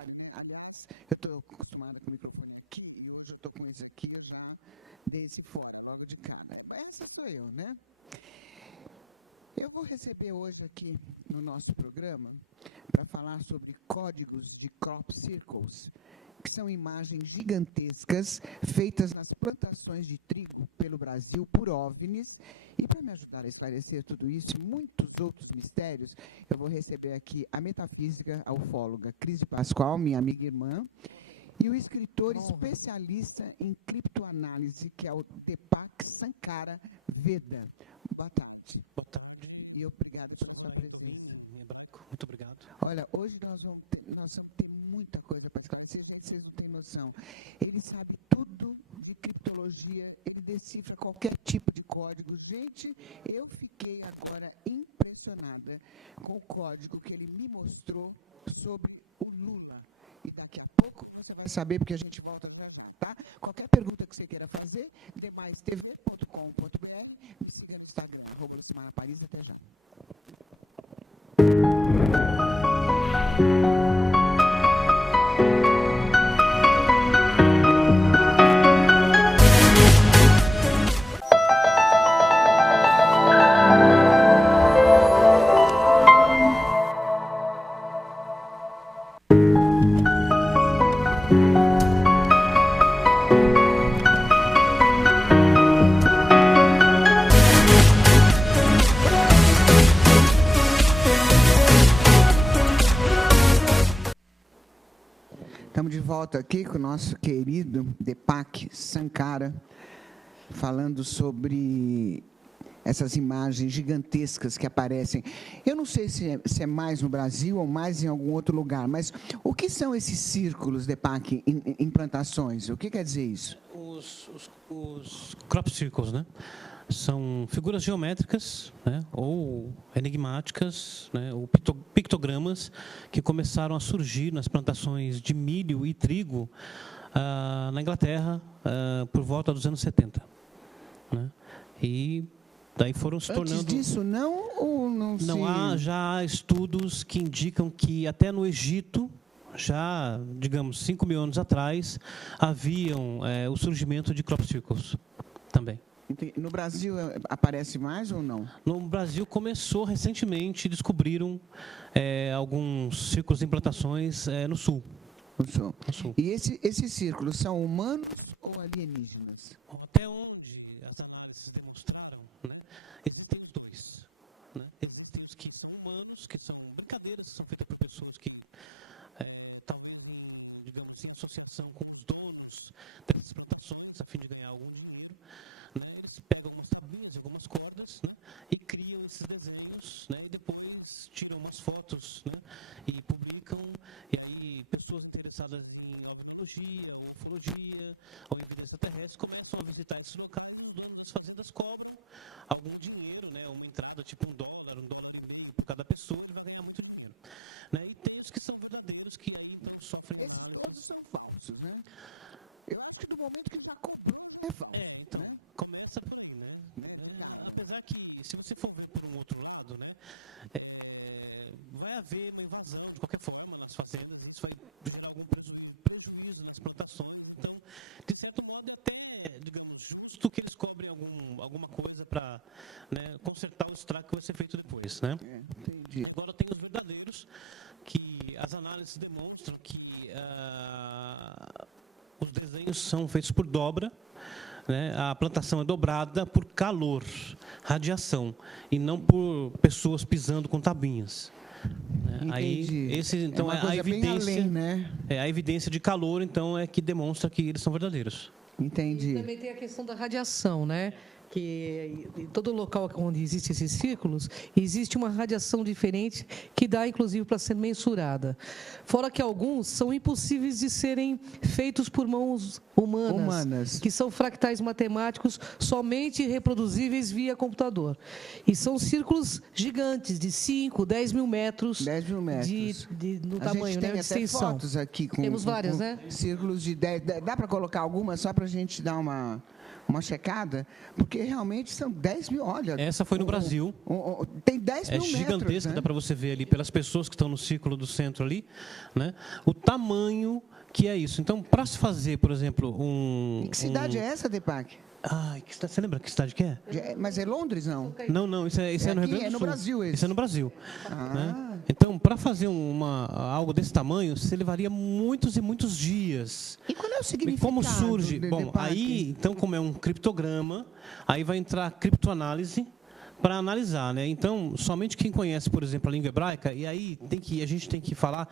lugar, né? Aliás, eu estou acostumada com o microfone aqui e hoje eu estou com esse aqui, eu já dei esse fora, logo de cara. Essa sou eu, né? Eu vou receber hoje aqui no nosso programa para falar sobre códigos de crop circles, que são imagens gigantescas feitas nas plantações de trigo pelo Brasil por OVNIs. E para me ajudar a esclarecer tudo isso e muitos outros mistérios, eu vou receber aqui a metafísica, a ufóloga Cris Pascoal, minha amiga e irmã, e o escritor especialista em criptoanálise, que é o Deepak Sankara Veda. Boa tarde. Boa tarde. E obrigado pela sua presença. Muito obrigado. Olha, hoje nós vamos ter muita coisa para esclarecer, gente, vocês não têm noção. Ele sabe tudo de criptologia, ele decifra qualquer tipo de código. Gente, eu fiquei agora impressionada com o código que ele me mostrou sobre o Lula. E daqui a pouco você vai saber, porque a gente volta para cá, tá? Qualquer pergunta que você queira fazer, demaistv.com.br, me siga no Instagram, @Paris, até já. Estamos de volta aqui com o nosso querido Deepak Sankara, falando sobre essas imagens gigantescas que aparecem. Eu não sei se é mais no Brasil ou mais em algum outro lugar, mas o que são esses círculos, Deepak, em plantações? O que quer dizer isso? Os crop circles, né? São figuras geométricas, né, ou enigmáticas, né, ou pictogramas que começaram a surgir nas plantações de milho e trigo na Inglaterra por volta dos anos 70. Né? E daí foram se tornando... Antes disso, não ou não se... Não, já estudos que indicam que até no Egito, já, digamos, 5 mil anos atrás, haviam o surgimento de crop circles também. No Brasil aparece mais ou não? No Brasil começou recentemente, descobriram alguns círculos de implantações no sul. No sul. E esses círculos são humanos ou alienígenas? Até onde as análises demonstraram, né, existem os dois. Né? Existem os que são humanos, que são brincadeiras, que são feitas por pessoas que estavam, digamos assim, em associação com os donos dessas plantações, a fim de ganhar algum dinheiro. Né, eles pegam algumas sabinhas, algumas cordas, né, e criam esses desenhos, né, e depois tiram umas fotos, né, e publicam. E aí pessoas interessadas em agroecologia, ou ufologia, ou em vida extraterrestre começam a visitar esses locais, os donos das fazendas cobram algum dinheiro, né, uma entrada tipo $1, $1,50 por cada pessoa, e vai ganhar muito dinheiro. Né, e tem os que são verdadeiros, que aí então sofrem esses todos são falsos, né? Eu acho que no momento que ele está cobrando é falso. Então, né? Começa por aí, né? Apesar que, se você for ver por um outro lado, né, vai haver uma invasão de qualquer forma nas fazendas, isso vai gerar algum prejuízo nas plantações. Então, de certo modo, é até, digamos, justo que eles cobrem alguma coisa para, né, consertar o estrago que vai ser feito depois, né? Entendi. Agora tem os verdadeiros, que as análises demonstram que os desenhos são feitos por dobra, né? A plantação é dobrada por calor, radiação, e não por pessoas pisando com tabuinhas. Né? Aí, então, a evidência, além, né? A evidência de calor, então, é que demonstra que eles são verdadeiros. Entendi. E também tem a questão da radiação, né? Que em todo local onde existem esses círculos, existe uma radiação diferente que dá, inclusive, para ser mensurada. Fora que alguns são impossíveis de serem feitos por mãos humanas, que são fractais matemáticos somente reproduzíveis via computador. E são círculos gigantes, de 5, 10 mil metros, 10 mil metros. No tamanho, né, de extensão. Até fotos aqui com, temos várias, né? Círculos de 10. Dá para colocar algumas só para a gente dar uma uma checada, porque realmente são 10 mil, olha... Essa foi no Brasil. Tem 10 mil metros, gigantesca, né? dá para você ver ali, pelas pessoas que estão no círculo do centro ali, né? O tamanho que é isso. Então, para se fazer, por exemplo, E que cidade é essa, Deepak? Você lembra que cidade que é? Mas é Londres, não? Não, isso é no Rio Grande do Sul. É no Brasil, esse. Isso é no Brasil. Ah. Né? Então, para fazer algo desse tamanho, você levaria muitos e muitos dias. E qual é o E significado? como surge? Bom, Deepak? aí, então, como é um criptograma, aí vai entrar a criptoanálise para analisar, né? Então, somente quem conhece, por exemplo, a língua hebraica, e aí a gente tem que falar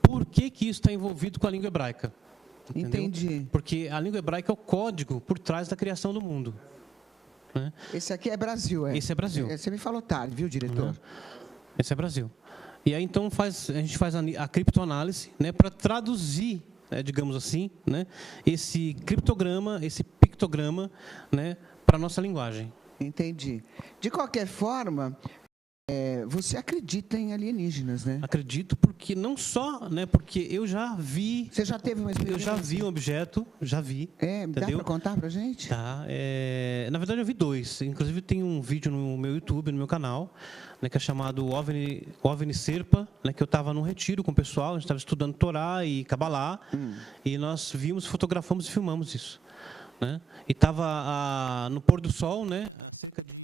por que isso está envolvido com a língua hebraica. Entendeu? Entendi. Porque a língua hebraica é o código por trás da criação do mundo. Né? Esse aqui é Brasil, é? Esse é Brasil. Você me falou tarde, viu, diretor? Uhum. Esse é Brasil. E aí, então, a gente faz a criptoanálise, né, para traduzir, digamos assim, né, esse criptograma, esse pictograma, né, para a nossa linguagem. Entendi. De qualquer forma, você acredita em alienígenas, né? Acredito, porque não só, né, porque eu já vi... Você já teve uma experiência? Eu já vi um objeto, já vi. Dá para contar para a gente? Tá. Na verdade, eu vi 2. Inclusive, tem um vídeo no meu YouTube, no meu canal, né, que é chamado OVNI Serpa, né, que eu estava num retiro com o pessoal, a gente estava estudando Torá e Cabalá, e nós vimos, fotografamos e filmamos isso. Né? E estava no pôr do sol, né, a cerca de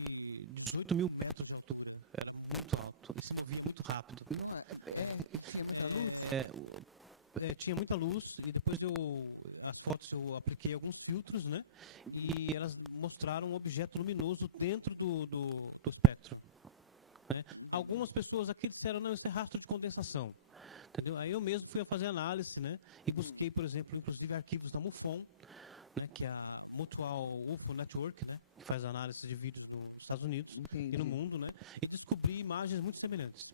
18 mil metros de altura. Era muito alto. E se movia muito rápido. Tinha muita luz, e depois as fotos eu apliquei alguns filtros, né? E elas mostraram um objeto luminoso dentro do espectro. Né? Algumas pessoas aqui disseram, não, isso é rastro de condensação. Entendeu? Aí eu mesmo fui a fazer análise, né? E busquei, por exemplo, inclusive arquivos da MUFON, né? Que é a Mutual UFO Network, né? Que faz análise de vídeos dos Estados Unidos. Entendi. E no mundo, né? E descobri imagens muito semelhantes.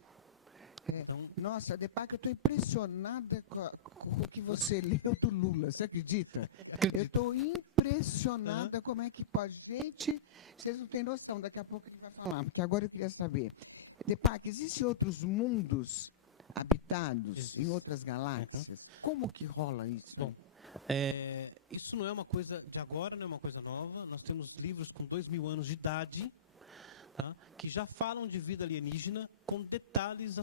Então, nossa, Deepak, eu estou impressionada com o que você leu do Lula, você acredita? Eu estou impressionada como é que pode. Gente, vocês não têm noção, daqui a pouco a gente vai falar, porque agora eu queria saber. Deepak, existem outros mundos habitados em outras galáxias? Como que rola isso? Bom, isso não é uma coisa de agora, não é uma coisa nova. Nós temos livros com 2.000 anos de idade, tá, que já falam de vida alienígena com detalhes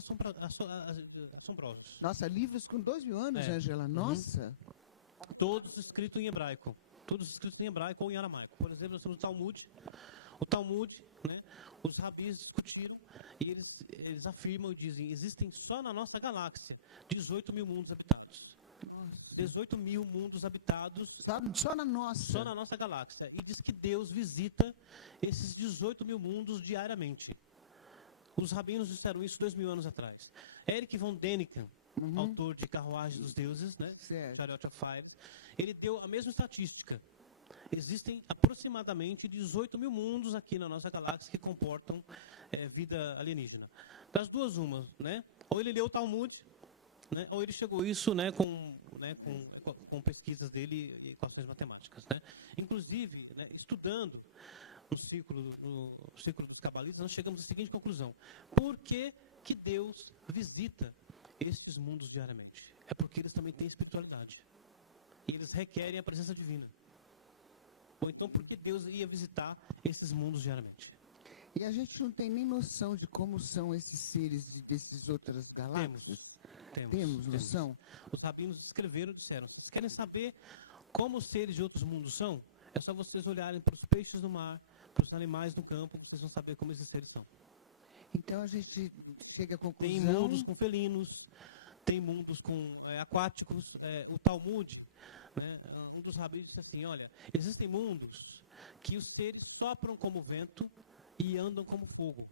assombrosos. Nossa, livros com 2.000 anos, Ângela, nossa. Todos escritos em hebraico. Todos escritos em hebraico ou em aramaico. Por exemplo, nós temos o Talmud. O Talmud, né, os rabis discutiram e eles afirmam e dizem, existem só na nossa galáxia 18 mil mundos habitados. 18 mil mundos habitados só na nossa galáxia. E diz que Deus visita esses 18 mil mundos diariamente. Os rabinos disseram isso 2.000 anos atrás. Eric von Däniken, autor de Carruagem dos Deuses, né? Chariot of Fire, ele deu a mesma estatística. Existem aproximadamente 18 mil mundos aqui na nossa galáxia que comportam vida alienígena. Das duas, uma, né? Ou ele leu o Talmud, né, ou ele chegou a isso, né, com pesquisas dele e equações matemáticas. Né? Inclusive, né, estudando no círculo dos cabalistas, nós chegamos à seguinte conclusão. Por que Deus visita estes mundos diariamente? É porque eles também têm espiritualidade. E eles requerem a presença divina. Ou então, por que Deus ia visitar esses mundos diariamente? E a gente não tem nem noção de como são esses seres dessas outras galáxias? Temos noção? Os rabinos disseram, vocês querem saber como os seres de outros mundos são? É só vocês olharem para os peixes no mar, para os animais no campo, vocês vão saber como esses seres estão. Então a gente chega à conclusão... Tem mundos com felinos, tem mundos com aquáticos. O Talmud, né, um dos rabinos diz assim, olha, existem mundos que os seres sopram como vento e andam como fogo.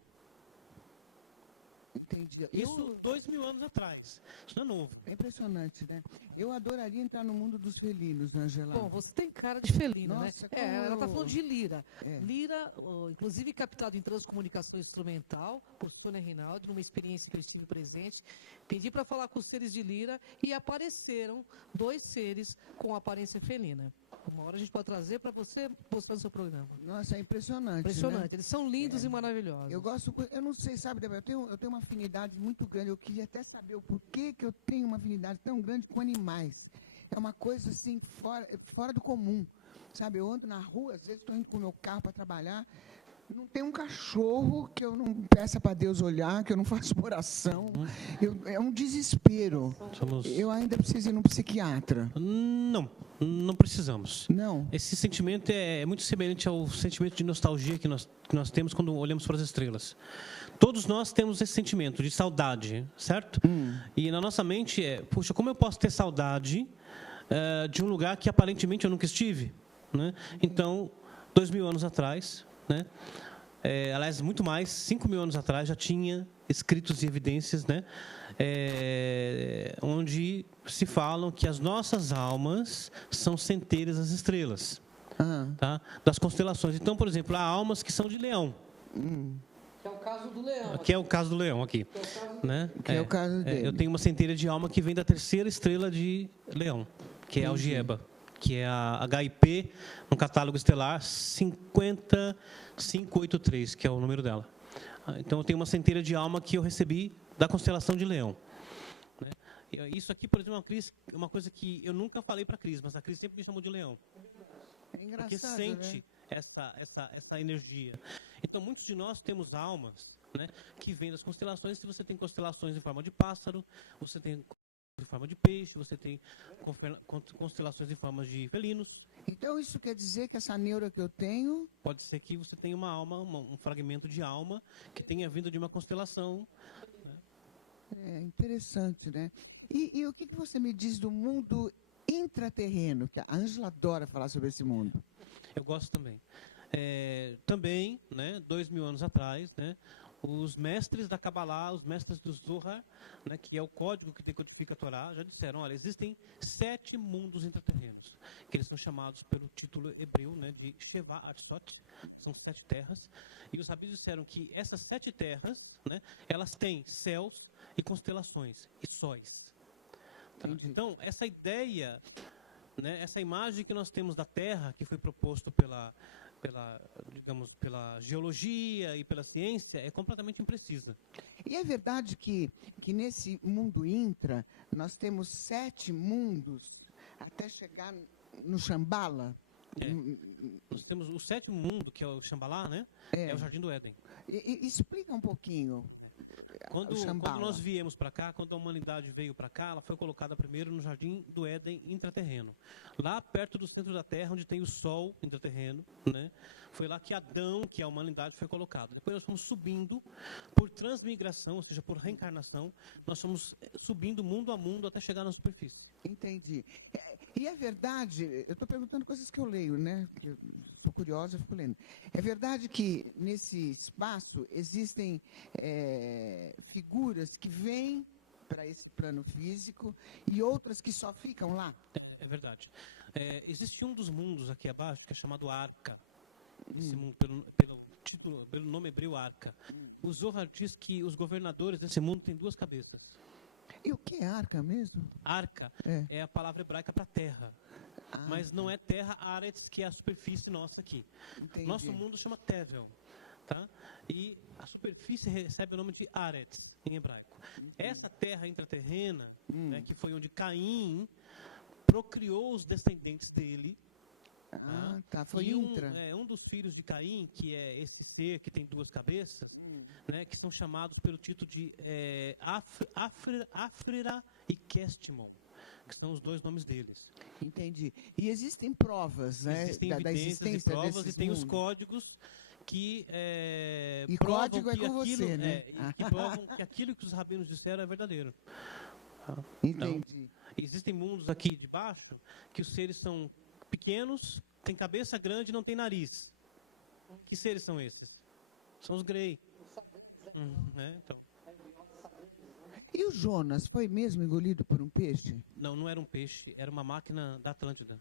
Entendi. Isso 2.000 anos atrás. Isso não é novo. É impressionante, né? Eu adoraria entrar no mundo dos felinos, Ângela. Bom, você tem cara de felino, nossa, né? Ela está falando de lira. Lira, inclusive captado em transcomunicação instrumental, por Sônia Rinaldi, numa experiência que eu estive presente. Pedi para falar com os seres de lira e apareceram 2 seres com aparência felina. Uma hora a gente pode trazer para você postar no seu programa. Nossa, é impressionante. Impressionante. Né? Eles são lindos e maravilhosos. Eu não sei, sabe, Débora, eu tenho uma afinidade muito grande. Eu queria até saber o porquê que eu tenho uma afinidade tão grande com animais. É uma coisa assim, fora do comum. Sabe, eu ando na rua, às vezes estou indo com o meu carro para trabalhar, não tem um cachorro que eu não peça para Deus olhar, que eu não faça oração. É um desespero. Eu ainda preciso ir num psiquiatra. Não precisamos. Não. Esse sentimento é muito semelhante ao sentimento de nostalgia que nós temos quando olhamos para as estrelas. Todos nós temos esse sentimento de saudade, certo? E na nossa mente puxa, como eu posso ter saudade de um lugar que aparentemente eu nunca estive? Né? Então, 2000 anos atrás, né? Aliás, muito mais, 5.000 anos atrás, já tinha escritos e evidências, né? Onde se falam que as nossas almas são centelhas das estrelas, tá? Das constelações. Então, por exemplo, há almas que são de leão. Que é o caso do leão. Que é o caso do leão aqui. Né? Que é o caso dele. Eu tenho uma centelha de alma que vem da terceira estrela de leão, que é a Algieba, que é a HIP, no catálogo estelar 5583, que é o número dela. Então, eu tenho uma centelha de alma que eu recebi da constelação de Leão. Isso aqui, por exemplo, é uma coisa que eu nunca falei para a Cris, mas a Cris sempre me chamou de Leão. É engraçado, porque sente, né? essa energia. Então, muitos de nós temos almas, né, que vêm das constelações. Se você tem constelações em forma de pássaro, você tem em forma de peixe, você tem constelações em forma de felinos. Então, isso quer dizer que essa neura que eu tenho... Pode ser que você tenha uma alma, um fragmento de alma que tenha vindo de uma constelação. É interessante, né? E o que você me diz do mundo intraterreno? Que a Ângela adora falar sobre esse mundo. Eu gosto também. Também, né, 2000 anos atrás, né, os mestres da Kabbalah, os mestres do Zohar, né, que é o código que decodifica a Torá, já disseram, olha, existem 7 mundos intraterrenos, que eles são chamados pelo título hebreu, né, de Sheva Atstot, são 7 terras, e os rabinos disseram que essas 7 terras, né, elas têm céus e constelações, e sóis. Tá? Então, essa ideia, né, essa imagem que nós temos da Terra, que foi proposto pela geologia e pela ciência, é completamente imprecisa. E é verdade que nesse mundo intra, nós temos 7 mundos até chegar no Shambhala? Nós temos o 7º mundo, que é o Shambhala, né? É o Jardim do Éden. Explica um pouquinho. Quando nós viemos para cá, quando a humanidade veio para cá, ela foi colocada primeiro no Jardim do Éden intraterreno. Lá perto do centro da Terra, onde tem o Sol intraterreno, né? Foi lá que Adão, que é a humanidade, foi colocado. Depois nós fomos subindo por transmigração, ou seja, por reencarnação, nós fomos subindo mundo a mundo até chegar na superfície. Entendi. E é verdade, eu estou perguntando coisas que eu leio, né? Estou curiosa, eu fico lendo. É verdade que nesse espaço existem figuras que vêm para esse plano físico e outras que só ficam lá? É verdade. Existe um dos mundos aqui abaixo que é chamado Arca. Esse mundo, pelo nome hebreu Arca. O Zohar diz que os governadores desse mundo têm 2 cabeças. E o que é arca mesmo? Arca é a palavra hebraica para terra. Mas não é terra Aretz, que é a superfície nossa aqui. Entendi. Nosso mundo chama Tevel. Tá? E a superfície recebe o nome de Aretz, em hebraico. Essa terra intraterrena, né, que foi onde Caim procriou os descendentes dele. Foi e intra. Um dos filhos de Caim, que é esse ser que tem 2 cabeças, né, que são chamados pelo título de Afrira e Kestimon, que são os 2 nomes deles. Entendi. E existem provas, né? Existem da existência e provas, e tem mundos. os códigos que e provam código é que com aquilo, você, né? que provam que aquilo que os rabinos disseram é verdadeiro. Entendi. Então, existem mundos aqui de baixo que os seres são pequenos, tem cabeça grande e não tem nariz. Que seres são esses? São os Grey. Então. E o Jonas foi mesmo engolido por um peixe? Não era um peixe, era uma máquina da Atlântida.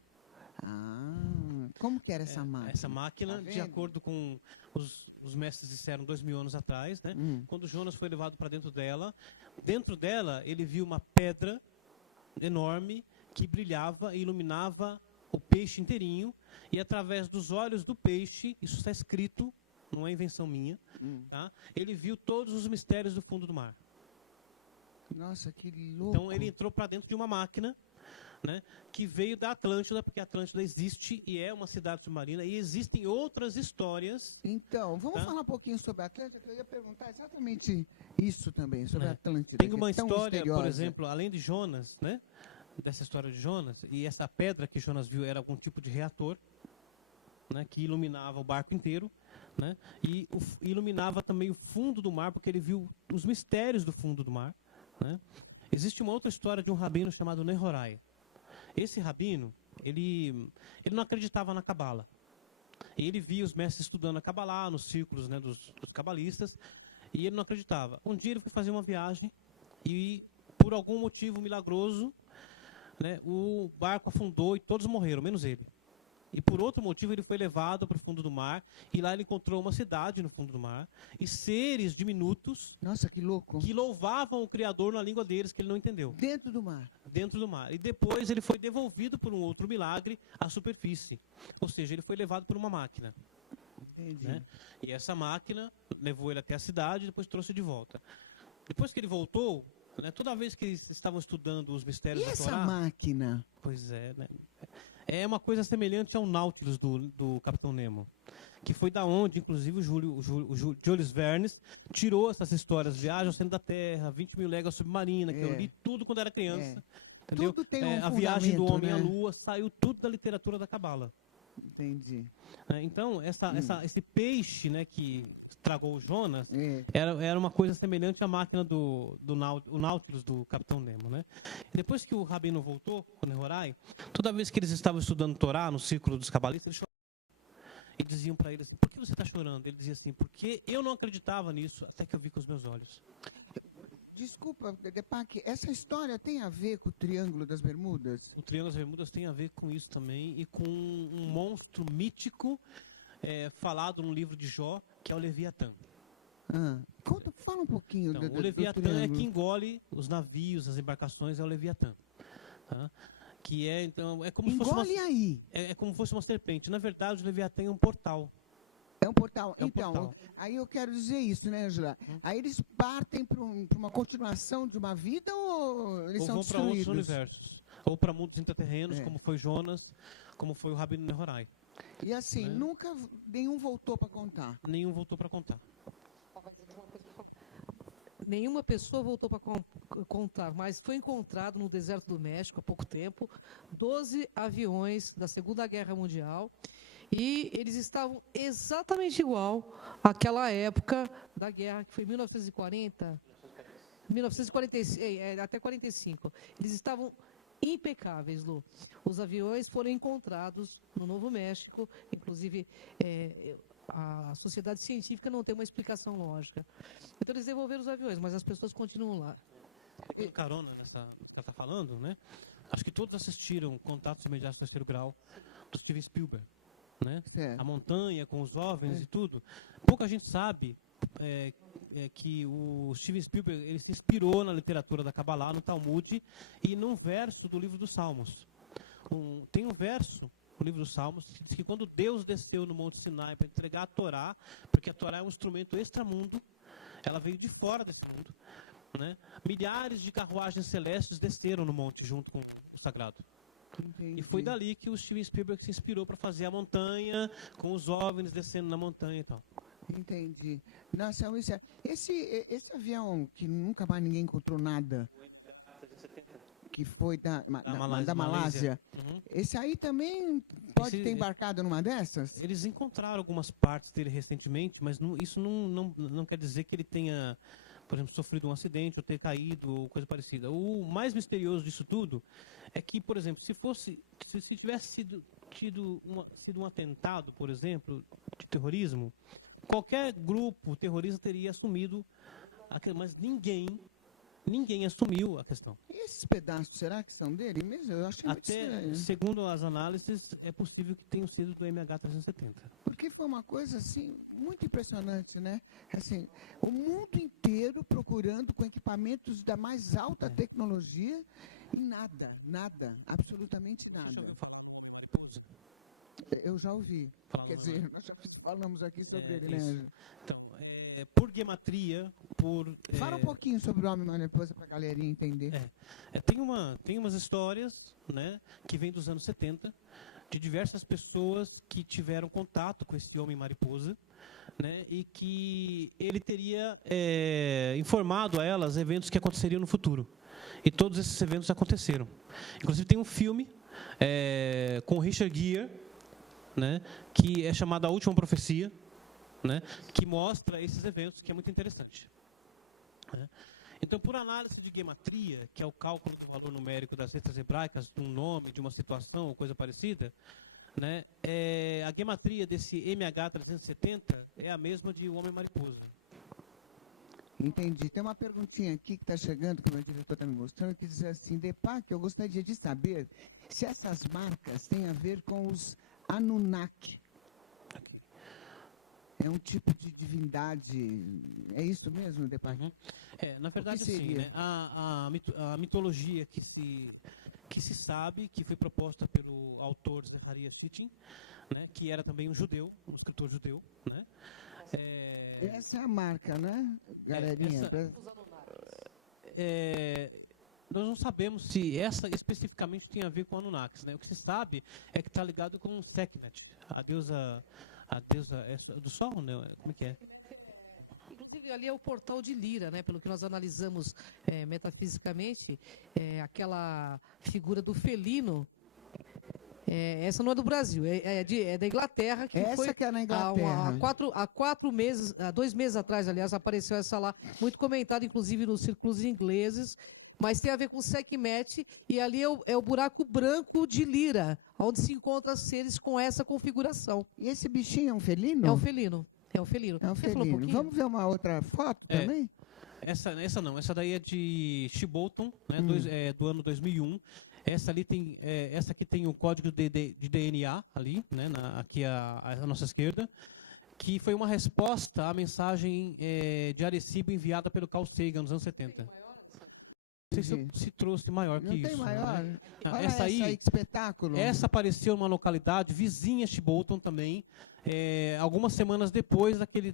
Como que era essa máquina? Essa máquina, de acordo com os mestres disseram 2000 anos atrás, né? Quando Jonas foi levado para dentro dela ele viu uma pedra enorme que brilhava e iluminava o peixe inteirinho, e através dos olhos do peixe, isso está escrito, não é invenção minha, tá? Ele viu todos os mistérios do fundo do mar. Nossa, que louco. Então ele entrou para dentro de uma máquina, né, que veio da Atlântida, porque a Atlântida existe e é uma cidade submarina, e existem outras histórias. Então, vamos Tá? falar um pouquinho sobre a Atlântida, que eu ia perguntar exatamente isso também, sobre a Atlântida. Tem que uma é tão história, por misteriosa. exemplo, além de Jonas, né, dessa história de Jonas, e essa pedra que Jonas viu era algum tipo de reator, né, que iluminava o barco inteiro, né, e iluminava também o fundo do mar, porque ele viu os mistérios do fundo do mar. Né. Existe uma outra história de um rabino chamado Nehorai. Esse rabino, ele não acreditava na Cabala. Ele via os mestres estudando a Cabalá, nos círculos, né, dos cabalistas, e ele não acreditava. Um dia ele foi fazer uma viagem e, por algum motivo milagroso, né, o barco afundou e todos morreram, menos ele. E por outro motivo ele foi levado para o fundo do mar, e lá ele encontrou uma cidade no fundo do mar, e seres diminutos. Nossa, que louco. Que louvavam o Criador na língua deles, que ele não entendeu. Dentro do mar. Dentro do mar. E depois ele foi devolvido por um outro milagre à superfície. Ou seja, ele foi levado por uma máquina. Entendi. Né? E essa máquina levou ele até a cidade e depois trouxe de volta. Depois que ele voltou, né, toda vez que eles estavam estudando os mistérios E da essa Torá... máquina? Pois é, né? É uma coisa semelhante ao Nautilus do Capitão Nemo, que foi da onde, inclusive, o Jules Verne tirou essas histórias, Viagem ao Centro da Terra, 20 mil léguas submarina, que eu li tudo quando era criança. Entendeu? Tudo tem um a Viagem do Homem né? à Lua, saiu tudo da literatura da Cabala. Entendi. Então, esse peixe, né, que tragou o Jonas, É. era uma coisa semelhante à máquina o Nautilus do Capitão Nemo. Né? E depois que o rabino voltou, com o Nehorai, toda vez que eles estavam estudando Torá no círculo dos cabalistas, eles choravam. E diziam para ele assim, por que você está chorando? Ele dizia assim, porque eu não acreditava nisso até que eu vi com os meus olhos. Desculpa, Depac, essa história tem a ver com o Triângulo das Bermudas? O Triângulo das Bermudas tem a ver com isso também, e com um monstro mítico falado no livro de Jó, que é o Leviatã. Fala um pouquinho Então, do o Leviatã Triângulo. é que engole os navios, as embarcações, é o Leviatã. Tá? Que é, então, é como se fosse Engole aí. É como se fosse uma serpente. Na verdade, o Leviatã é um portal. É um portal. É um Então, portal. aí eu quero dizer isso, né, Angela? Aí eles partem para uma continuação de uma vida ou eles Ou são vão para outros destruídos? universos. Ou para mundos intraterrenos, É. como foi Jonas, como foi o Rabino Nehorai. E assim, Né? nunca nenhum voltou para contar. Nenhum voltou para contar. Nenhuma pessoa voltou para contar, mas foi encontrado no deserto do México há pouco tempo 12 aviões da Segunda Guerra Mundial, e eles estavam exatamente igual àquela época da guerra, que foi 1940, 1946, até 45. Eles estavam impecáveis, Lu. Os aviões foram encontrados no Novo México, inclusive a sociedade científica não tem uma explicação lógica. Então eles devolveram os aviões, mas as pessoas continuam lá. Pegando carona nessa que ela está falando, né? Acho que todos assistiram Contatos Imediatos do Terceiro Grau, do Steven Spielberg. Né? A montanha com os OVNIs e tudo. Pouca gente sabe que o Steven Spielberg ele se inspirou na literatura da Kabbalah, no Talmud e num verso do livro dos Salmos. Tem um verso no livro dos Salmos que diz que quando Deus desceu no Monte Sinai para entregar a Torá, porque a Torá é um instrumento extramundo, ela veio de fora desse mundo, né? Milhares de carruagens celestes desceram no monte junto com o sagrado. Entendi. E foi dali que o Steven Spielberg se inspirou para fazer a montanha, com os OVNIs descendo na montanha e tal. Entendi. Nossa, esse avião que nunca mais ninguém encontrou nada, que foi da Malásia, Uhum. esse aí também pode ter embarcado numa dessas? Eles encontraram algumas partes dele recentemente, mas isso não quer dizer que ele tenha, por exemplo, sofrido um acidente ou ter caído ou coisa parecida. O mais misterioso disso tudo é que, por exemplo, se tivesse sido um atentado, por exemplo, de terrorismo, qualquer grupo terrorista teria assumido, mas ninguém assumiu a questão. E esses pedaços, será que são dele mesmo? Eu achei muito Até, estranho. segundo as análises, é possível que tenham sido do MH370. Porque foi uma coisa, assim, muito impressionante, né? Assim, o mundo inteiro procurando com equipamentos da mais alta tecnologia e nada, absolutamente nada. Deixa eu ver, depois. Eu já ouvi. Falam, Quer dizer, nós já falamos aqui sobre ele, né, isso. Ângela? Então, por gematria, Fala um pouquinho sobre o Homem-Mariposa para a galerinha entender. tem umas histórias, né, que vêm dos anos 70, de diversas pessoas que tiveram contato com esse Homem-Mariposa, né, e que ele teria informado a elas eventos que aconteceriam no futuro. E todos esses eventos aconteceram. Inclusive tem um filme com o Richard Gere, né, que é chamado A Última Profecia, né, que mostra esses eventos, que é muito interessante. Né. Então, por análise de gematria, que é o cálculo do valor numérico das letras hebraicas, de um nome, de uma situação ou coisa parecida, né, a gematria desse MH370 é a mesma de o Homem-Mariposa. Entendi. Tem uma perguntinha aqui que está chegando, que o meu diretor está me mostrando, que diz assim: Deepak, eu gostaria de saber se essas marcas têm a ver com os Anunnaki. É um tipo de divindade. É isso mesmo, Deepak? Uhum. Na verdade, sim, né, a mitologia que se sabe, que foi proposta pelo autor Zecharia Sitchin, né, que era também um judeu, um escritor judeu, né? Essa é a marca, né, galerinha? Nós não sabemos se essa especificamente tem a ver com Anunnakis, né? O que se sabe é que está ligado com Sekhmet, a deusa do Sol, né? Como é que é? Inclusive, ali é o portal de Lira, né? Pelo que nós analisamos metafisicamente, aquela figura do felino. Essa não é do Brasil, é da Inglaterra. Que essa foi que é na Inglaterra. Há 2 meses atrás, aliás, apareceu essa lá, muito comentada, inclusive, nos círculos ingleses, mas tem a ver com Sekhmet, e ali é o buraco branco de Lira, onde se encontram seres com essa configuração. E esse bichinho é um felino? É um felino. É um felino. É um Quer falar felino. Vamos ver uma outra foto também? Essa não, essa daí é de Shibbolton, né, do ano 2001. Essa aqui tem o código de DNA ali, né, aqui à nossa esquerda, que foi uma resposta à mensagem de Arecibo enviada pelo Carl Sagan nos anos 70. Não sei se trouxe maior Não que tem isso. maior? Né? Olha essa aí, que espetáculo. Essa apareceu numa localidade vizinha a Shibbolton também, algumas semanas depois daquele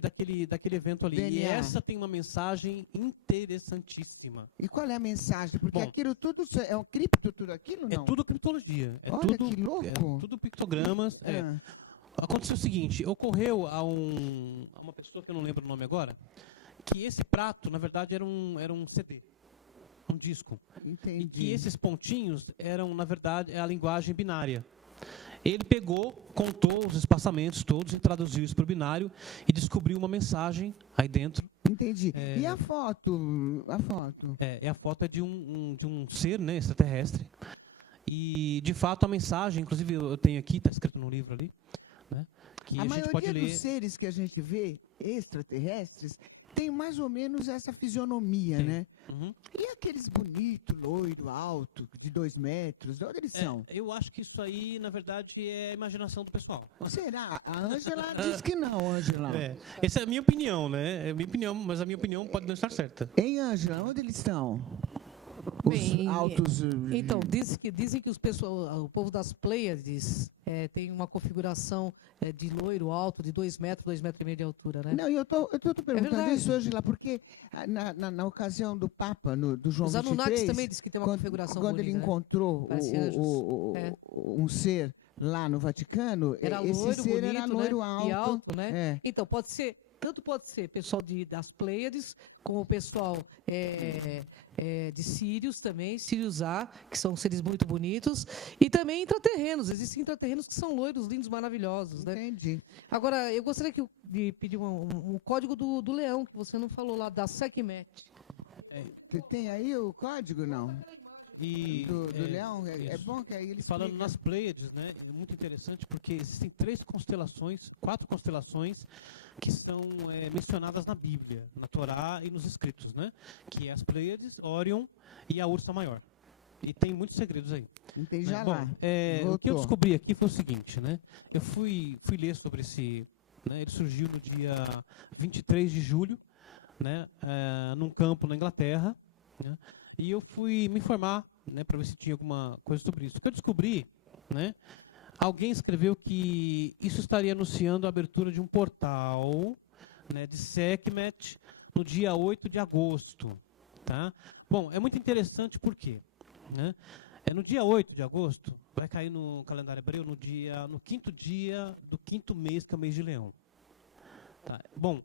evento ali. DNA. E essa tem uma mensagem interessantíssima. E qual é a mensagem? Porque Bom, aquilo tudo é um cripto, tudo aquilo, não? É tudo criptologia. Olha, que louco. É tudo pictogramas. Aconteceu o seguinte, ocorreu a uma pessoa que eu não lembro o nome agora, que esse prato, na verdade, era um CD. Um disco. Entendi. E que esses pontinhos eram, na verdade, a linguagem binária. Ele pegou, contou os espaçamentos todos e traduziu isso para o binário e descobriu uma mensagem aí dentro. Entendi. E a foto? A foto? A foto é de um ser, né, extraterrestre. E, de fato, a mensagem, inclusive eu tenho aqui, está escrito no livro ali, né, que a gente pode ler. A maioria dos seres que a gente vê, extraterrestres, tem mais ou menos essa fisionomia, né? Uhum. E aqueles bonitos, loiro, alto, de 2 metros, de onde eles são? Eu acho que isso aí, na verdade, é a imaginação do pessoal. Será? A Ângela diz que não, Ângela. Essa é a minha opinião, né? É a minha opinião, mas a minha opinião pode não estar certa. Hein, Ângela? Onde eles estão? Os altos... Então, dizem que o povo das Pleiades tem uma configuração de loiro alto, de 2 metros, 2,5 metros de altura, né? Não, eu tô perguntando isso, verdade. Ângela, porque na ocasião do Papa, do João Os 23... Anunnakis também diz que tem uma configuração quando bonita, ele né? encontrou Parece anjos. um ser lá no Vaticano, Era esse loiro, ser bonito, era loiro, né? alto. E alto, né? É. Então, tanto pode ser pessoal das Pleiades, como o pessoal de Sírios também, Sírios A, que são seres muito bonitos, e também intraterrenos. Existem intraterrenos que são loiros, lindos, maravilhosos, né? Entendi. Agora, eu gostaria de pedir um código do leão, que você não falou lá, da Sekhmet. Tem aí o código, não? Do leão? É isso. bom que aí eles Falando nas Pleiades, né, é muito interessante porque existem 4 constelações que são mencionadas na Bíblia, na Torá e nos escritos, né? Que é as Pleiades, Órion e a Ursa Maior. E tem muitos segredos aí. Entendi, Né? já Bom, lá. o que eu descobri aqui foi o seguinte, né? Eu fui ler sobre esse... Né, ele surgiu no dia 23 de julho, né, num campo na Inglaterra, né? E eu fui me informar, né, para ver se tinha alguma coisa sobre isso. O que eu descobri, né, alguém escreveu que isso estaria anunciando a abertura de um portal, né, de Sekhmet no dia 8 de agosto. Tá? Bom, é muito interessante porque, né, no dia 8 de agosto, vai cair no calendário hebreu no 5º dia do 5º mês, que é o mês de Leão. Tá? Bom,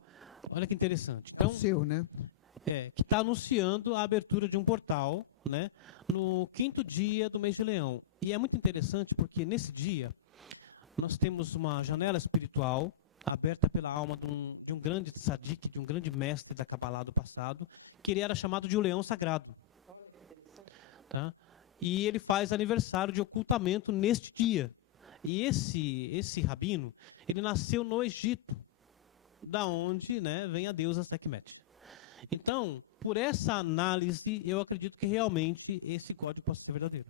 olha que interessante. É o Então, seu, né? que está anunciando a abertura de um portal, né, no 5º dia do mês de Leão. E é muito interessante porque nesse dia nós temos uma janela espiritual aberta pela alma de um grande tzadik, de um grande mestre da Kabbalah do passado, que ele era chamado de o Leão Sagrado. Tá? E ele faz aniversário de ocultamento neste dia. E esse rabino, ele nasceu no Egito, da onde, né, vem a deusa Sekhmet. Então, por essa análise, eu acredito que realmente esse código possa ser verdadeiro.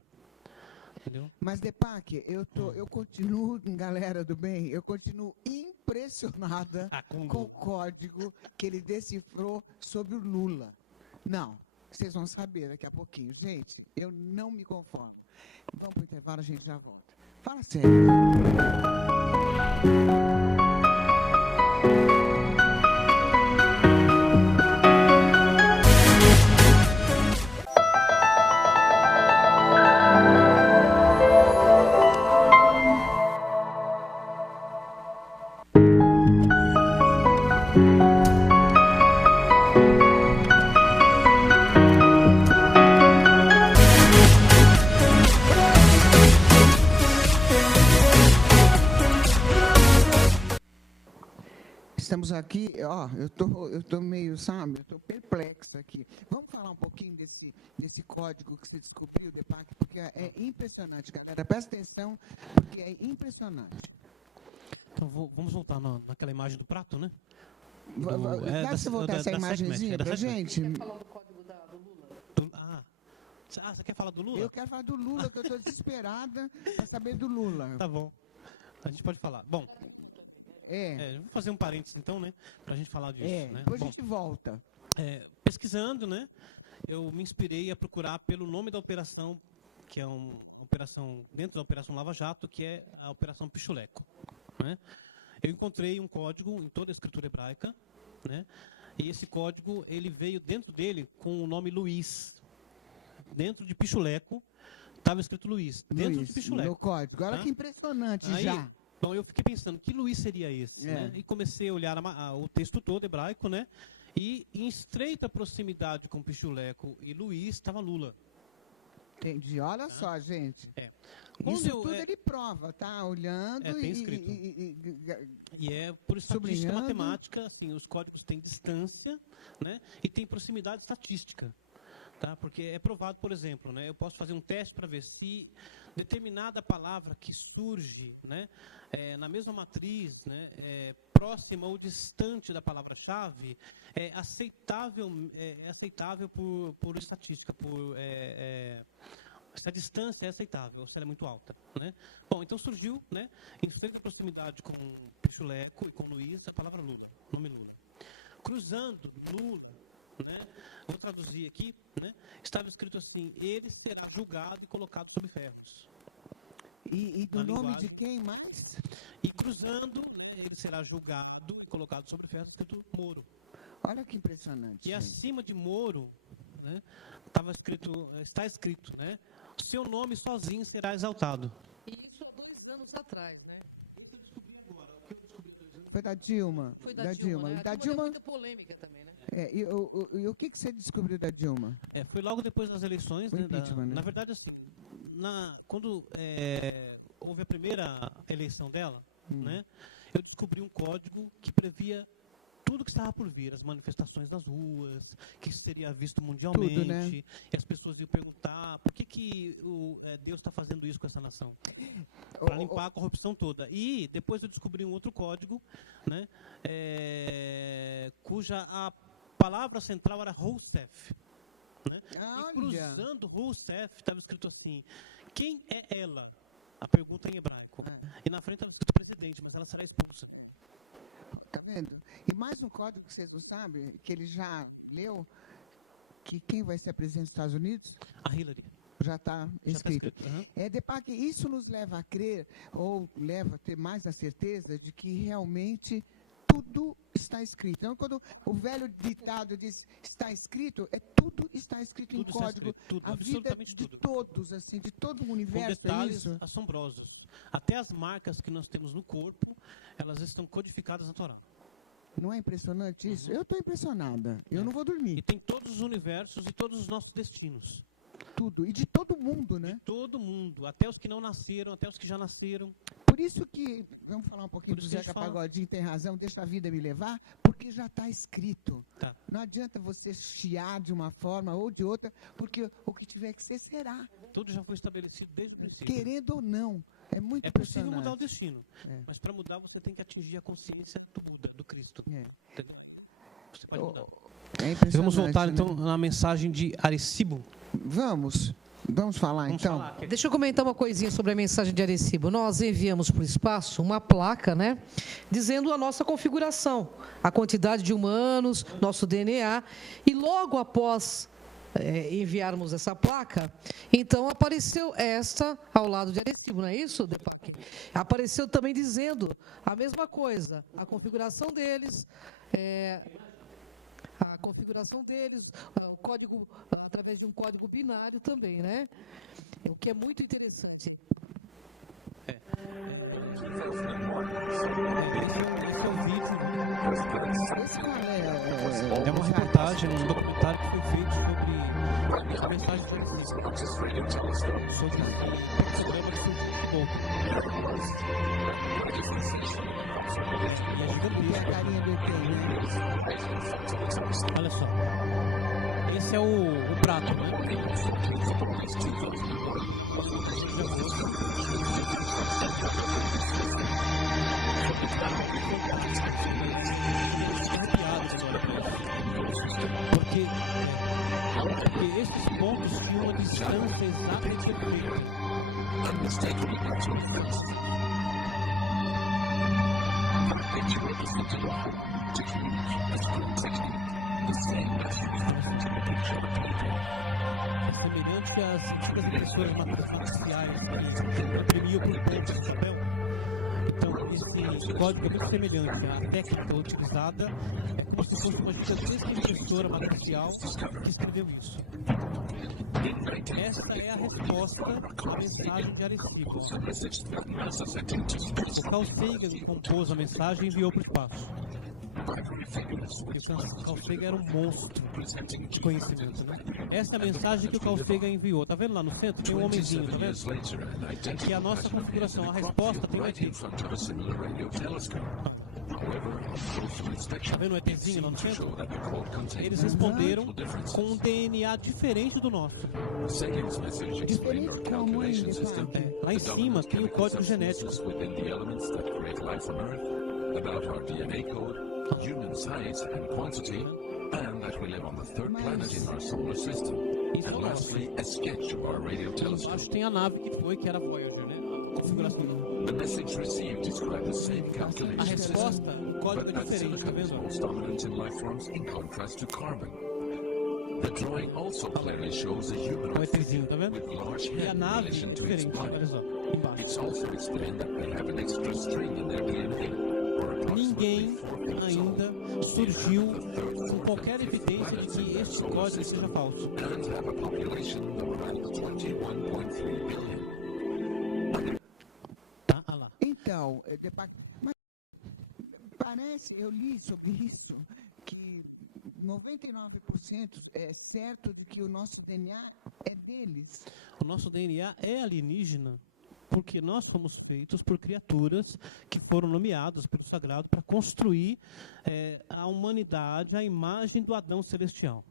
Entendeu? Mas, Deepak, eu continuo, galera do bem, eu continuo impressionada com o código que ele decifrou sobre o Lula. Não, vocês vão saber daqui a pouquinho. Gente, eu não me conformo. Vamos para o intervalo, a gente já volta. Fala sério. Estamos aqui, ó, eu tô meio, sabe, eu tô perplexa aqui. Vamos falar um pouquinho desse código que você descobriu, Deepak, porque é impressionante, galera. Presta atenção, porque é impressionante. Então, vamos voltar naquela imagem do prato, né? Dá pra você voltar essa imagenzinha pra gente? Quer falar do código do Lula? Você quer falar do Lula? Eu quero falar do Lula, que eu estou desesperada para saber do Lula. Tá bom. A gente pode falar. Bom, vou fazer um parênteses, então, né? Pra gente falar disso. Né? Depois a gente volta. Pesquisando, né? Eu me inspirei a procurar pelo nome da operação, que é uma operação dentro da Operação Lava Jato, que é a Operação Pichuleco. Né? Eu encontrei um código em toda a escritura hebraica, né? E esse código, ele veio dentro dele com o nome Luiz. Dentro de Pichuleco, estava escrito Luiz. Dentro de Pichuleco. No código. Olha que impressionante. Aí, já. Então eu fiquei pensando, que Luiz seria esse? Né? E comecei a olhar o texto todo hebraico, né? E em estreita proximidade com Pichuleco e Luiz estava Lula. Entendi. Olha só, gente. Isso tudo ele prova, tá? Olhando tem escrito. E por estatística matemática, assim, os códigos têm distância, né? E tem proximidade estatística. Tá? Porque é provado, por exemplo, né? Eu posso fazer um teste para ver se determinada palavra que surge, né, na mesma matriz, né, próxima ou distante da palavra-chave, é aceitável por estatística, se a distância é aceitável, se ela é muito alta. Né? Bom, então surgiu, né, em estreita proximidade com Pichuleco e com Luiz, a palavra Lula, o nome Lula. Cruzando Lula, né, vou traduzir aqui, né, estava escrito assim: ele será julgado e colocado sob ferros. E do nome de quem mais? E cruzando, né, ele será julgado e colocado sobre ferros, escrito Moro. Olha que impressionante. E acima de Moro, né, está escrito, né, o seu nome sozinho será exaltado. E isso há 2 anos atrás, né? Isso eu descobri agora. O que eu descobri há 2 anos? Foi da Dilma. Foi da Dilma. Né? Da Dilma deu muita polêmica também, né? E o que você descobriu da Dilma? Foi logo depois das eleições, né, né? Na verdade, assim, quando houve a primeira eleição dela, né, eu descobri um código que previa tudo que estava por vir, as manifestações nas ruas, que isso seria visto mundialmente, tudo, né? E as pessoas iam perguntar por que Deus está fazendo isso com essa nação? Para limpar a corrupção toda. E depois eu descobri um outro código, né, cuja a palavra central era Rousseff. Né? E cruzando Rousseff estava escrito assim: quem é ela? A pergunta em hebraico. E na frente estava escrito presidente, mas ela será expulsa. Tá vendo? E mais um código que vocês não sabem, que ele já leu, que quem vai ser presidente dos Estados Unidos? A Hillary. Já está escrito. Uhum. Depac, isso nos leva a crer, ou leva a ter mais a certeza de que realmente tudo está escrito. Então, quando o velho ditado diz está escrito, tudo está escrito Tudo em está código. escrito, tudo, A vida absolutamente de tudo. todos, assim, de todo o Com universo, é detalhes isso? assombrosos. Até as marcas que nós temos no corpo, elas estão codificadas na Torá. Não é impressionante isso? Eu estou impressionada. Eu não vou E dormir. tem todos os universos e todos os nossos destinos. Tudo. E de todo mundo, né? De todo mundo, até os que não nasceram, até os que já nasceram. Por isso que, vamos falar um pouquinho Por do isso que a Zeca gente fala. Pagodinho, tem razão, deixa a vida me levar, porque já está escrito. Tá. Não adianta você chiar de uma forma ou de outra, porque o que tiver que ser, será. Tudo já foi estabelecido desde o princípio. Querendo ou não. É muito É possível impressionante. mudar o destino. É. Mas para mudar, você tem que atingir a consciência do Buda, do Cristo. É. Entendeu? Você pode mudar. É impressionante, Vamos voltar, né? então, na mensagem de Arecibo. Vamos falar, Vamos então. falar. Deixa eu comentar uma coisinha sobre a mensagem de Arecibo. Nós enviamos para o espaço uma placa, né, dizendo a nossa configuração, a quantidade de humanos, nosso DNA, e logo após enviarmos essa placa, então apareceu esta ao lado de Arecibo, não é isso, Depac? Apareceu também dizendo a mesma coisa, a configuração deles, o código, através de um código binário também, né? O que é muito interessante. Esse é o vídeo. Esse qual É uma reportagem, um documentário que foi feito sobre a mensagem de Arecibo. Sobre o programa de futebol. E a carinha do quem, né? Olha só. Esse é o prato, né? Porque esses pontos tinham uma distância exata e perfeita. É semelhante às antigas impressoras matriciais que imprimiam por pontos de papel. Então, esse código é muito semelhante. A técnica utilizada é como se fosse uma gigantesca impressora matricial que escreveu isso. Esta é a resposta à mensagem de Arecibo. O Carl Sagan compôs a mensagem e enviou para o espaço. E o Carl Sagan era um monstro de conhecimento, né? Essa é a mensagem que o Carl Sagan enviou. Tá vendo lá no centro? Tem um homenzinho, tá vendo? Que é a nossa configuração. A resposta tem um ET. Tá vendo o ETzinho lá no centro? Eles responderam com um DNA diferente do nosso. Diferente como, hein, Depac? Lá em cima tem o código genético. About our DNA code, human size and quantity, and that we live on the third planet in our solar system. And lastly, a sketch of our radio telescope. Embaixo tem a nave que era a Voyager, né? A configuração. The message received described the same A calculations, resposta, o código é but that diferente, tá silicon is vendo? most dominant in life forms in contrast to carbon. The drawing also clearly shows a É o humanoid ETzinho, tá vendo? with large E a head in nave é relation to its diferente, olha body. só, embaixo. It's also explained that they have an extra string in their DNA. or Ninguém approximately 4 years old, ainda surgiu com qualquer evidência de que este código seja falso. and have a population of around 21.3 billion. Tá? Ah lá. Então, Depac, mas parece, eu li sobre isso, que 99% é certo de que o nosso DNA é deles. O nosso DNA é alienígena porque nós fomos feitos por criaturas que foram nomeadas pelo Sagrado para construir a humanidade à imagem do Adão celestial.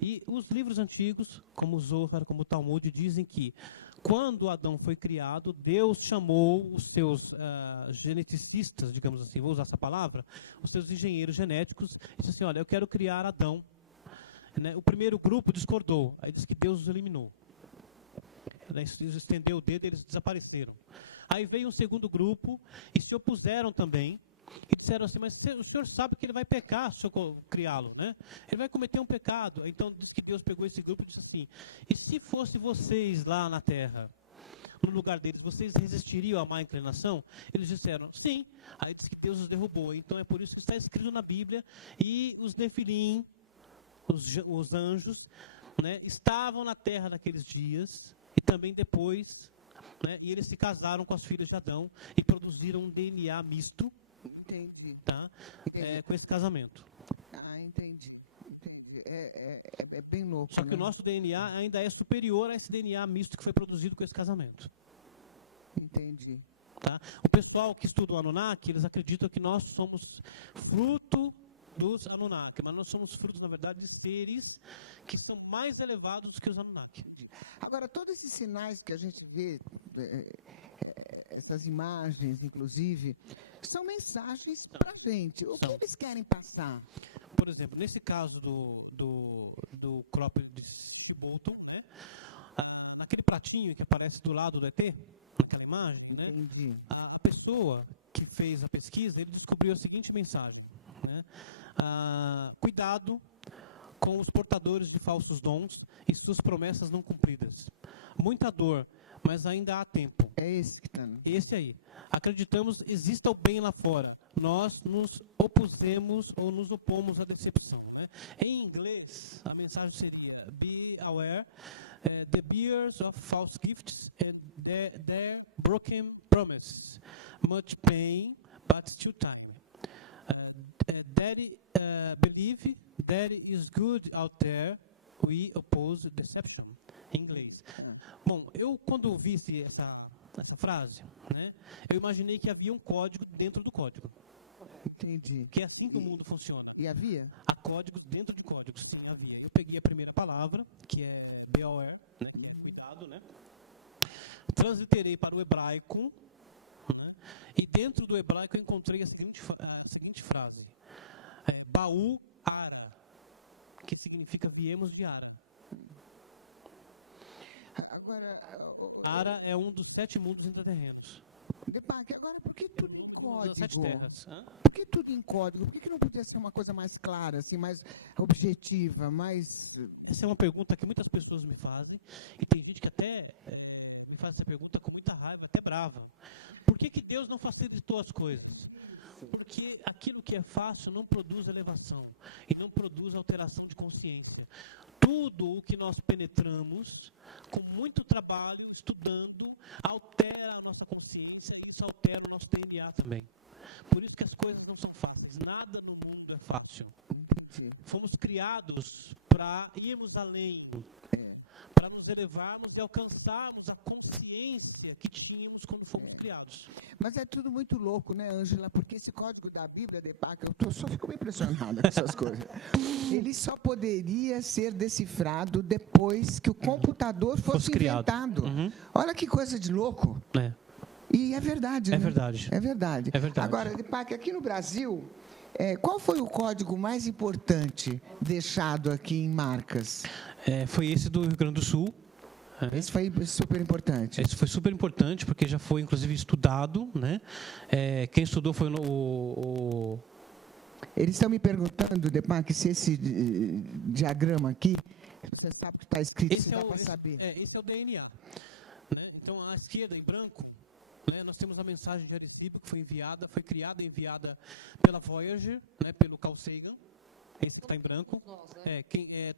E os livros antigos, como o Zohar, como o Talmud, dizem que quando Adão foi criado, Deus chamou os seus geneticistas, digamos assim, vou usar essa palavra, os seus engenheiros genéticos, e disse assim, olha, eu quero criar Adão. Né? O primeiro grupo discordou, aí diz que Deus os eliminou. Estendeu o dedo e eles desapareceram. Aí veio um segundo grupo e se opuseram também e disseram assim, mas o senhor sabe que ele vai pecar se eu criá-lo, né? Ele vai cometer um pecado. Então diz que Deus pegou esse grupo e disse assim, e se fosse vocês lá na terra, no lugar deles, vocês resistiriam à má inclinação? Eles disseram, sim. Aí diz que Deus os derrubou. Então é por isso que está escrito na Bíblia, e os Nefilim, os anjos, né, estavam na terra naqueles dias, e também depois, né, e eles se casaram com as filhas de Adão, e produziram um DNA misto, Entendi. tá? Entendi. Com esse casamento. Entendi. É bem louco, Só que né? o nosso DNA ainda é superior a esse DNA misto que foi produzido com esse casamento. Entendi. Tá? O pessoal que estuda o Anunnaki, eles acreditam que nós somos fruto dos Anunnaki, mas nós somos frutos, na verdade, de seres que são mais elevados que os Anunnaki. Agora, todos esses sinais que a gente vê, essas imagens, inclusive, são mensagens para a gente. O que eles querem passar? Por exemplo, nesse caso do crop de Bolton, né? Naquele pratinho que aparece do lado do ET, naquela imagem, né? Entendi. A pessoa que fez a pesquisa, ele descobriu a seguinte mensagem, né? Cuidado com os portadores de falsos dons e suas promessas não cumpridas. Muita dor, mas ainda há tempo. É esse que está. Esse aí. Acreditamos exista o bem lá fora. Nós nos opusemos ou nos opomos à decepção, né? Em inglês, a mensagem seria: Be aware, the bearers of false gifts and their broken promises. Much pain, but still time. Believe that is good out there. We oppose deception. Em inglês. Bom, eu quando vi essa frase, né, eu imaginei que havia um código dentro do código. Entendi. Que é assim que o mundo funciona. E havia? Há códigos dentro de códigos, sim, havia. Eu peguei a primeira palavra, que é BOR, né, cuidado, né? Transliterei para o hebraico, né, e dentro do hebraico eu encontrei a seguinte frase. Baú Ara, que significa viemos de Ara. Agora, Ara é um dos 7 mundos intraterrenos. Depac, agora por que tudo em Das 7 código? terras. Hã? Por que tudo em código? Por que não podia ser uma coisa mais clara, assim, mais objetiva, mais... Essa é uma pergunta que muitas pessoas me fazem, e tem gente que até me faz essa pergunta com muita raiva, até brava. Por que Deus não facilitou as coisas? Porque aquilo que é fácil não produz elevação, e não produz alteração de consciência. Tudo o que nós penetramos, com muito trabalho, estudando, altera a nossa consciência, e isso altera o nosso DNA também. Por isso que as coisas não são fáceis. Nada no mundo é fácil. Entendi. Fomos criados para irmos além, para nos elevarmos e alcançarmos a consciência que tínhamos quando fomos criados. Mas é tudo muito louco, né, Ângela? Porque esse código da Bíblia, Depac, eu só fico impressionada com essas coisas. Ele só poderia ser decifrado depois que o computador fosse criado. inventado. Uhum. Olha que coisa de louco. É. E é verdade, né? É verdade. É verdade. É verdade. Agora, Depac, aqui no Brasil, qual foi o código mais importante deixado aqui em Marcas? Foi esse do Rio Grande do Sul. Esse foi super importante. Esse foi super importante, porque já foi, inclusive, estudado, né? Quem estudou foi o... Eles estão me perguntando, Depac, se esse diagrama aqui, você sabe o que está escrito, se dá para saber. Esse é o DNA. Né? Então, à esquerda, em branco, né, nós temos a mensagem de Arecibo, que foi criada e enviada pela Voyager, né, pelo Carl Sagan. Esse que está em branco.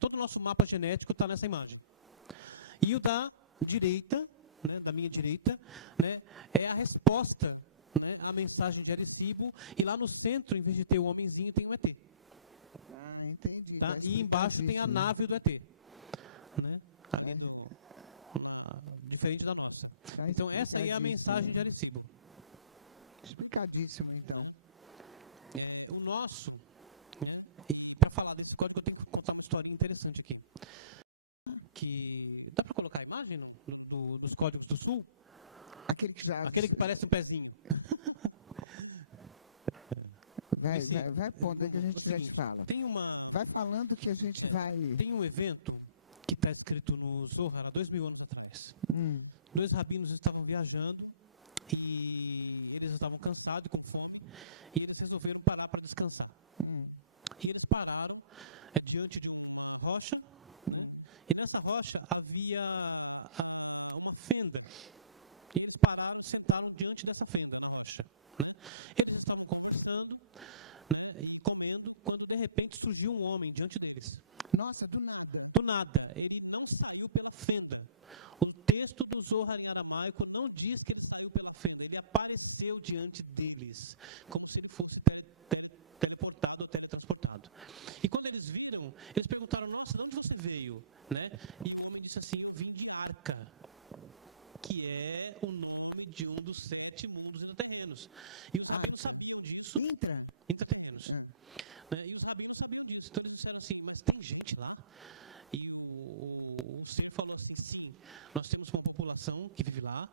Todo o nosso mapa genético está nessa imagem. E o da direita, né, da minha direita, né, é a resposta, né, à mensagem de Arecibo. E lá no centro, em vez de ter o homenzinho, tem o ET. Entendi. Tá? E embaixo tem a nave do ET. Né? Diferente da nossa. Então, essa aí é a mensagem de Arecibo. Explicadíssimo, então. O nosso, né, para falar desse código, eu tenho que contar uma historinha interessante aqui. Que dá para colocar a imagem dos códigos do Sul? Aquele que parece um pezinho. Vai pondo aí que a gente já te fala. Vai falando que a gente vai... Tem um evento que está escrito no Zohar há 2000 anos atrás. 2 rabinos estavam viajando e eles estavam cansados e com fome, e eles eles resolveram parar para descansar. E eles pararam diante de uma rocha, e nessa rocha havia uma fenda. E eles pararam, sentaram diante dessa fenda na rocha. Né? Eles estavam conversando, né, e comendo, quando de repente surgiu um homem diante deles. Nossa, do nada. Do nada, ele não saiu pela fenda. O texto do Zohar em aramaico não diz que ele saiu pela fenda, ele apareceu diante deles, como se ele fosse teleportado ou teletransportado. E quando eles viram, eles perguntaram: nossa, de onde você veio? Né? E o homem disse assim: eu vim de Arca, que é o nome de um dos 7 mundos intraterrenos. E os rabinos sabiam disso. Intraterrenos. Né? E os rabinos sabiam disso. Então eles disseram assim: mas tem gente lá? E o Senhor falou assim: sim, nós temos uma população que vive lá,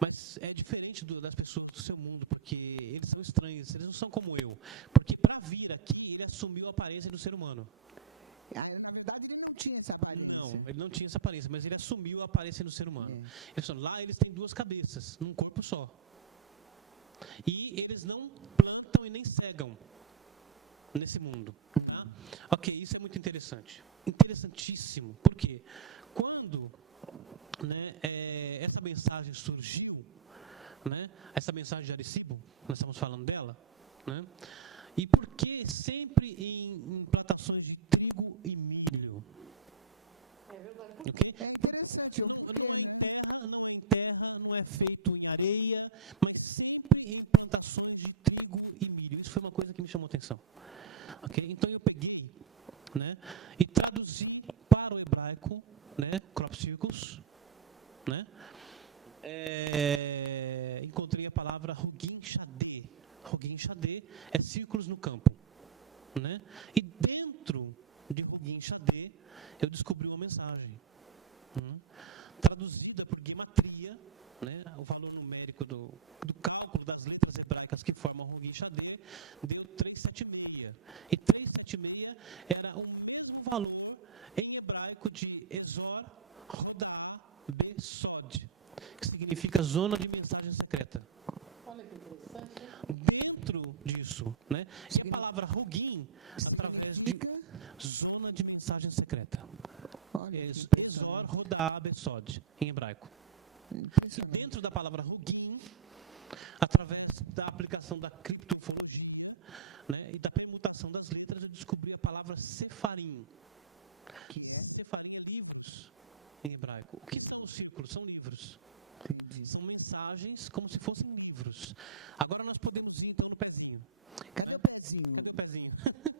mas é diferente das pessoas do seu mundo, porque eles são estranhos, eles não são como eu. Porque para vir aqui, ele assumiu a aparência do ser humano. Na verdade, ele não tinha essa aparência. Não, ele não tinha essa aparência, mas ele assumiu a aparência do ser humano. Eles falaram, lá eles têm 2 cabeças, num corpo só. E eles não plantam e nem cegam nesse mundo. Tá? Ok, isso é muito interessante. Interessantíssimo. Por quê? Quando, né, essa mensagem surgiu, né, essa mensagem de Arecibo, nós estamos falando dela, né, e por que sempre em plantações de trigo e milho? É verdade. Okay? É interessante. Não em terra, não é feito em areia, mas sempre em plantações de trigo e milho. Isso foi uma coisa que me chamou a atenção. Okay? Então eu peguei, né, e traduzi para o hebraico, né, crop circles, né, encontrei a palavra Hugin Shadeh. Hugin Shadeh é círculos no campo, né? E dentro de Hugin Shadeh eu descobri uma mensagem, traduzida por gematria, né? O valor numérico do cálculo das letras hebraicas que formam Hugin Shadeh deu 376. E 376 era o mesmo valor em hebraico de Ezor Rodá Besod, que significa zona de mensagem secreta. Olha que interessante. Dentro disso, né? E a palavra Hugin, através de zona de mensagem secreta. Ezor Rodá Besod, em hebraico. E dentro da palavra Hugin, através da aplicação da criptofologia, né, e da permutação das letras, eu descobri a palavra Sefarim. Sefarim é livros, em hebraico. O que são os círculos? São livros. Entendi. São mensagens como se fossem livros. Agora nós podemos ir então no pezinho. Cadê o pezinho? Cadê o pezinho?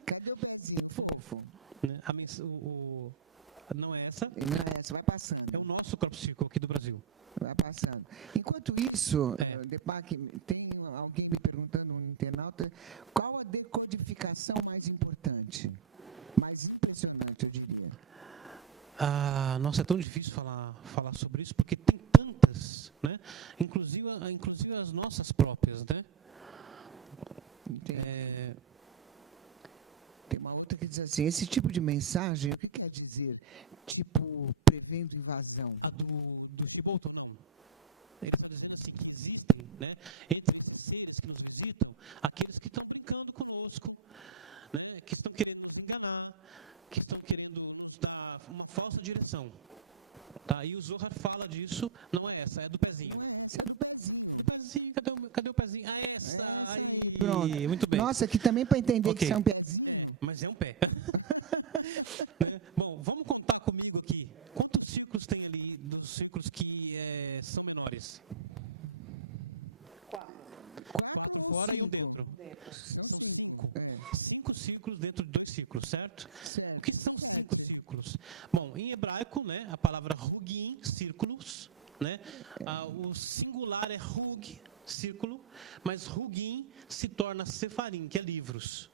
Cadê o pezinho, fofo? Né? Não é essa? Não é essa, vai passando. É o nosso crop circle aqui do Brasil. Vai passando. Enquanto isso, Deepak, tem alguém me perguntando, um internauta, qual a decodificação mais importante? Mais impressionante, eu diria. Nossa, é tão difícil falar sobre isso, porque tem tantas, né? Inclusive as nossas próprias, né? Tem uma outra que diz assim, esse tipo de mensagem, o que quer dizer? Tipo, prevendo invasão. A do Chibolton, não. Ele está dizendo assim, que existem, né, entre esses seres que nos visitam, aqueles que estão brincando conosco, né, que estão querendo nos enganar, que estão querendo nos dar uma falsa direção. Tá? E o Zohar fala disso, não é essa, é do pezinho. Não é essa, é do pezinho. Do pezinho, cadê o pezinho? Essa aí. Pronto. Muito bem. Nossa, aqui também para entender que isso é um pezinho. Mas é um pé. Né? Bom, vamos contar comigo aqui. Quantos círculos tem ali dos círculos que são menores? 4. 4 ou Fora e 5? dentro. São 5. 5 círculos dentro de 2 círculos, certo? Certo. O que são 5 círculos? Bom, em hebraico, né, a palavra Hugin, círculos, né? O singular é Hug, círculo, mas Hugin se torna Sefarim, que é livros.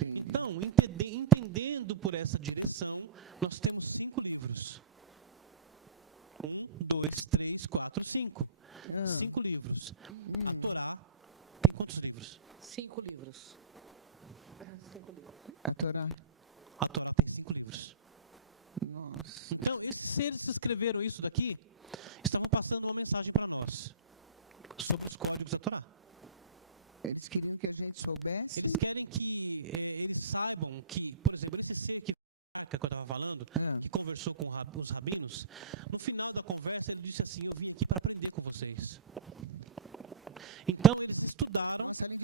Então, entendendo por essa direção, nós temos 5 livros. 1, 2, 3, 4, 5. 5 livros. A Torá tem quantos livros? 5 livros. 5 livros. A Torá. A Torá tem 5 livros. Nossa. Então, esses seres que escreveram isso daqui estavam passando uma mensagem para nós sobre os códigos da Torá. Eles queriam que a gente soubesse. Eles querem que eles saibam que, por exemplo, esse ser que eu estava falando, que conversou com os rabinos, no final da conversa ele disse assim: eu vim aqui para aprender com vocês. Então eles estudaram.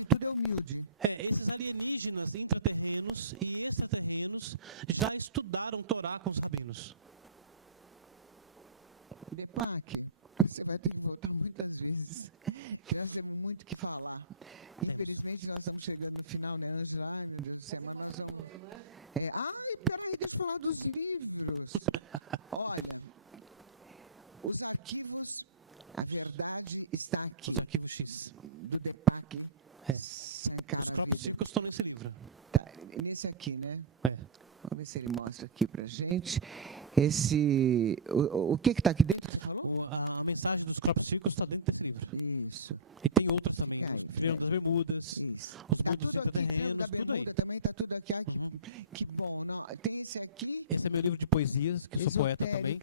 Tudo é humilde. Esses alienígenas intraterrenos e extraterrenos já estudaram Torá com os rabinos. Depac, você vai ter que voltar muitas vezes, que nós temos muito o que falar. Infelizmente, nós estamos chegando no final, né, Ângela? Ai, meu Deus do céu, mas nós vamos... peraí, deixa eu falar dos livros. Olha, os arquivos, a verdade está aqui. Os arquivos X. Do Depac. Os próprios círculos estão nesse livro. Tá, nesse aqui, né? Vamos ver se ele mostra aqui pra gente. O que está aqui dentro? A mensagem dos próprios círculos está dentro desse livro. Isso. E tem outras também. Freio das Bermudas. Os Está tudo aqui, Freio da Bermuda também está tudo aqui. Ai, que bom. Não, tem esse aqui. Esse é meu livro de poesias, que eu sou poeta também.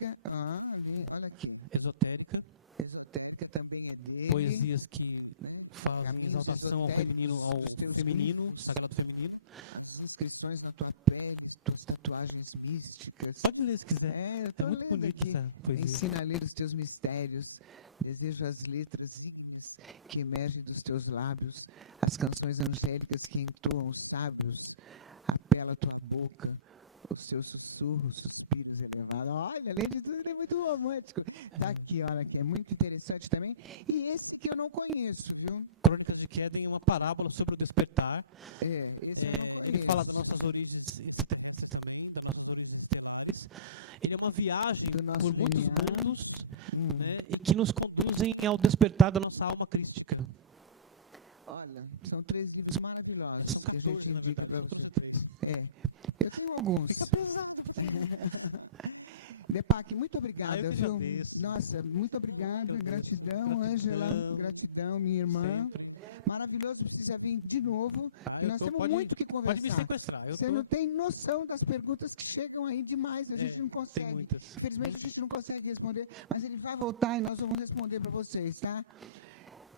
Olha aqui. Esotérica. Esotérica também é dele. Poesias que fazem exaltação ao feminino, sagrado feminino. As inscrições na tua pele, tuas tatuagens místicas. Pode ler se quiser. Eu estou muito lendo bonito aqui. essa poesia. Ensina a ler os teus mistérios. Desejo as letras ígneas que emergem dos teus lábios, as canções angélicas que entoam os sábios, apela a tua boca, os seus sussurros, suspiros elevados. Olha, além de tudo, ele é muito romântico. Está aqui, olha aqui, é muito interessante também. E esse que eu não conheço, viu? Crônicas de Queden é uma parábola sobre o despertar. Esse eu não conheço. Ele fala das nossas origens externas também, das nossas origens estelares. Ele é uma viagem por muitos mundos, né, e que nos conduzem ao despertar da nossa alma crística. Olha, são 3 livros maravilhosos. São 14, que a gente indica para vocês. 3. Eu tenho alguns. Depac, muito obrigada, viu? Nossa, muito obrigada, gratidão, Ângela, gratidão, minha irmã. Sempre. Maravilhoso, precisa vir de novo. E nós temos muito o que conversar. Pode me sequestrar. Você não tem noção das perguntas que chegam aí demais, a gente não consegue. Infelizmente a gente não consegue responder, mas ele vai voltar e nós vamos responder para vocês, tá?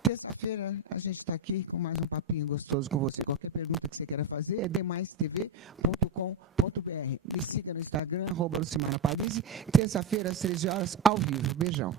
Terça-feira a gente está aqui com mais um papinho gostoso com você. Qualquer pergunta que você queira fazer é demaistv.com.br. Me siga no Instagram, @LucimarAParisi. Terça-feira, às 13 horas, ao vivo. Beijão.